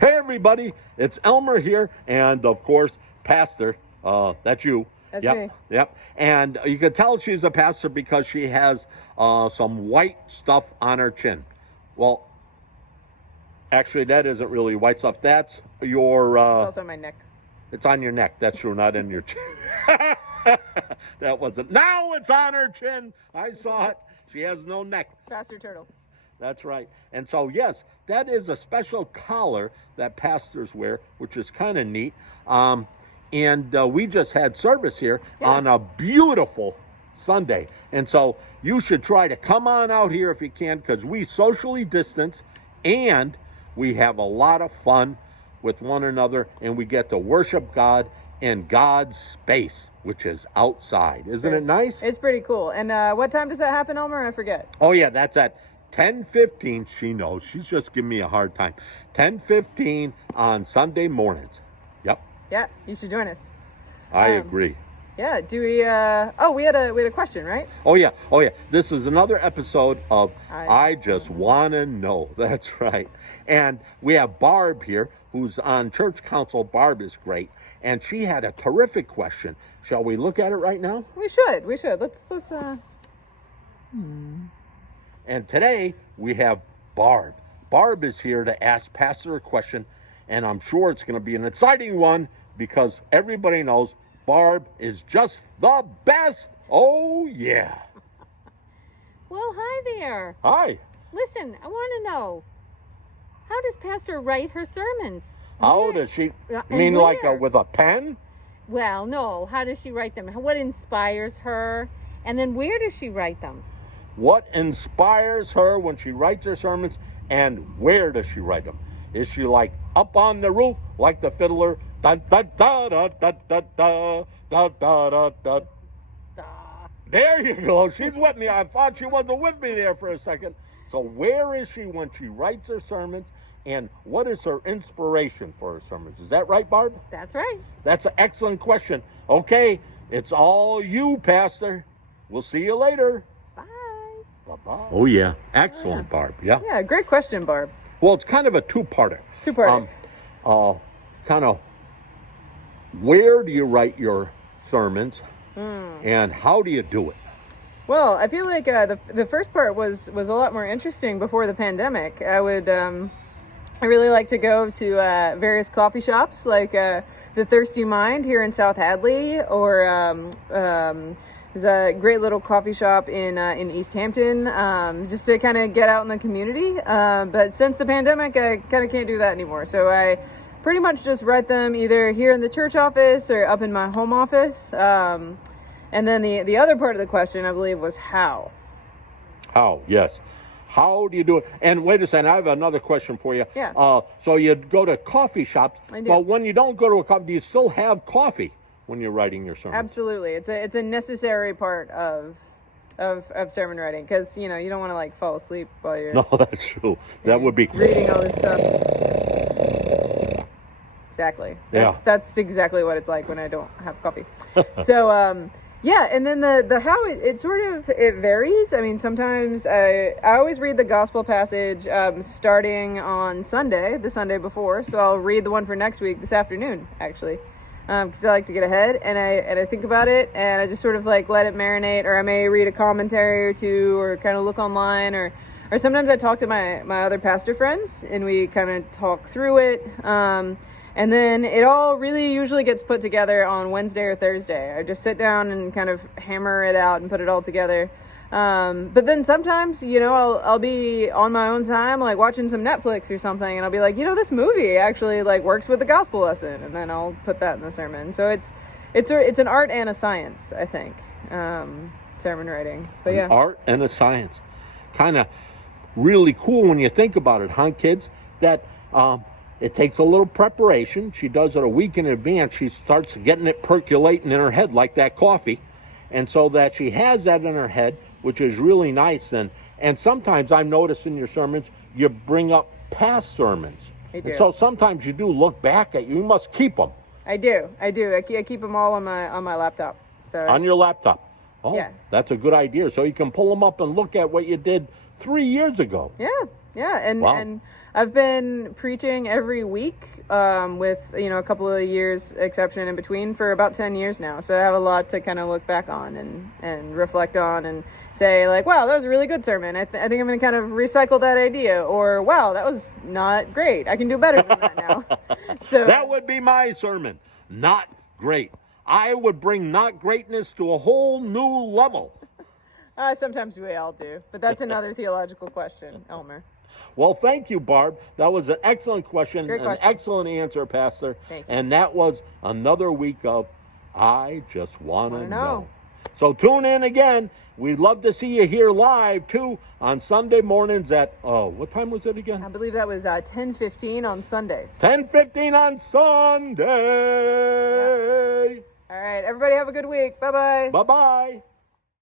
Hey everybody, it's Elmer here, and of course, Pastor. That's you. That's yep, me. Yep. And you can tell she's a pastor because she has some white stuff on her chin. Well, actually, that isn't really white stuff. That's your. It's also my neck. It's on your neck. That's true, not in your chin. That wasn't. Now it's on her chin. I saw it. She has no neck. Pastor Turtle. That's right. And so, yes, that is a special collar that pastors wear, which is kind of neat. And we just had service here on a beautiful Sunday. And so you should try to come on out here if you can, because we socially distance and we have a lot of fun with one another, and we get to worship God in God's space, which is outside. Isn't it nice? It's pretty cool. And what time does that happen, Elmer? I forget. Oh, yeah, that's at 10:15. She knows. She's just giving me a hard time. 10:15 on Sunday mornings. Yep. Yeah, you should join us. I agree. Yeah. Do we? We had a question, right? Oh yeah. This is another episode of I Just Wanna Know. That's right. And we have Barb here, who's on church council. Barb is great, and she had a terrific question. Shall we look at it right now? We should. Let's. And today we have Barb. Barb is here to ask Pastor a question, and I'm sure it's going to be an exciting one because everybody knows Barb is just the best. Oh, yeah. Well, hi there. Hi. Listen, I want to know, how does Pastor write her sermons? How does she? And Mean like where? with a pen? Well, no. How does she write them? What inspires her? And then where does she write them? What inspires her when she writes her sermons, and where does she write them? Is she like up on the roof like the fiddler? Da da da da da da da da da da da. There you go. She's with me. I thought she wasn't with me there for a second. So where is she when she writes her sermons, and what is her inspiration for her sermons? Is that right, Barb? That's right. That's an excellent question. Okay, it's all you, Pastor. We'll see you later. Bye. Bye-bye. Oh, yeah. Excellent, Barb. Yeah. Yeah. Great question, Barb. Well, it's kind of a two-parter. Kind of, where do you write your sermons, and how do you do it? Well, I feel like the first part was a lot more interesting before the pandemic. I really like to go to various coffee shops like the Thirsty Mind here in South Hadley, or there's a great little coffee shop in East Hampton, just to kind of get out in the community. But since the pandemic, I kind of can't do that anymore. So I pretty much just write them either here in the church office or up in my home office. And then the other part of the question, I believe, was how. How, yes. How do you do it? And wait a second, I have another question for you. Yeah. So you go to coffee shops. I do. Well, when you don't go to a coffee, do you still have coffee when you're writing your sermon? Absolutely. It's a necessary part of sermon writing, because you don't want to like fall asleep while you're No, that's true. That would be reading all this stuff. Exactly. That's exactly what it's like when I don't have coffee. So yeah, and then the how it sort of it varies. I mean, sometimes I always read the gospel passage starting on Sunday, the Sunday before. So I'll read the one for next week this afternoon, actually. Because I like to get ahead, and I think about it, and I just sort of like let it marinate, or I may read a commentary or two, or kind of look online, or sometimes I talk to my other pastor friends, and we kind of talk through it, and then it all really usually gets put together on Wednesday or Thursday. I just sit down and kind of hammer it out and put it all together. But then sometimes, I'll be on my own time, like watching some Netflix or something, and I'll be like, this movie actually like works with the gospel lesson, and then I'll put that in the sermon. So it's an art and a science, I think, sermon writing. But yeah, an art and a science. Kind of really cool when you think about it, huh, kids? That it takes a little preparation. She does it a week in advance. She starts getting it percolating in her head like that coffee, and so that she has that in her head, which is really nice. And sometimes I've noticed in your sermons, you bring up past sermons. I do. And so sometimes you do look back at you. You must keep them. I do. I keep them all on my laptop. So on your laptop. Oh, yeah. That's a good idea. So you can pull them up and look at what you did 3 years ago. Yeah. And wow. and I've been preaching every week, with, a couple of years exception in between for about 10 years now. So I have a lot to kind of look back on and reflect on and say, like, wow, that was a really good sermon. I think I'm going to kind of recycle that idea. Or, wow, that was not great. I can do better than that now. So that would be my sermon. Not great. I would bring not greatness to a whole new level. Sometimes we all do. But that's another theological question, Elmer. Well, thank you, Barb. That was an excellent question. Great question. An excellent answer, Pastor. Thank you. And that was another week of I Just Want to Wanna know. know. So tune in again. We'd love to see you here live, too, on Sunday mornings at, what time was it again? I believe that was 10:15 on Sundays. 10:15 on Sunday. All right, everybody have a good week. Bye-bye. Bye-bye.